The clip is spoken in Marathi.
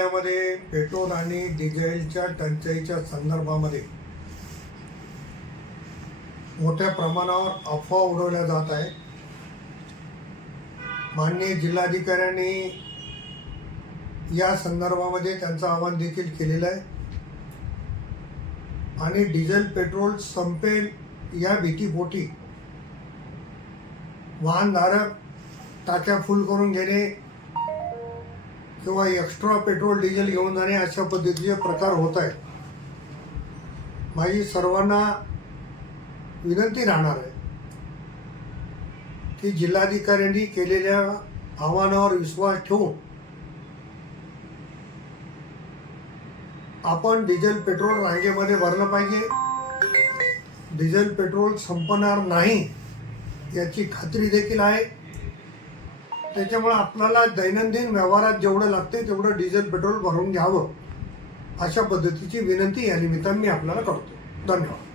जिल्ह्यामध्ये पेट्रोल आणि डिझेलच्या टंचाईच्या संदर्भामध्ये मोठ्या प्रमाणावर अफवा उडवल्या जात आहेत। माननीय जिल्हाधिकाऱ्यांनी या संदर्भामध्ये त्यांचं आवाहन देखील केलेलं आहे आणि डिझेल पेट्रोल संपेल या भीतीपोटी वाहनधारक टाक्या फुल करून घेणे किंवा एक्स्ट्रा पेट्रोल डिझेल घेऊन जाणे अशा पद्धतीचे प्रकार होत आहेत। माझी सर्वांना विनंती राहणार आहे की जिल्हाधिकाऱ्यांनी केलेल्या आव्हानावर विश्वास ठेवून आपण डिझेल पेट्रोल रांगेमध्ये भरलं पाहिजे। डिझेल पेट्रोल संपणार नाही याची खात्री देखील आहे। त्याच्यामुळे आपल्याला दैनंदिन व्यवहारात जेवढं लागते तेवढं डिझेल पेट्रोल भरून घ्यावं अशा पद्धतीची विनंती या निमित्ताने मी आपल्याला करतो। धन्यवाद।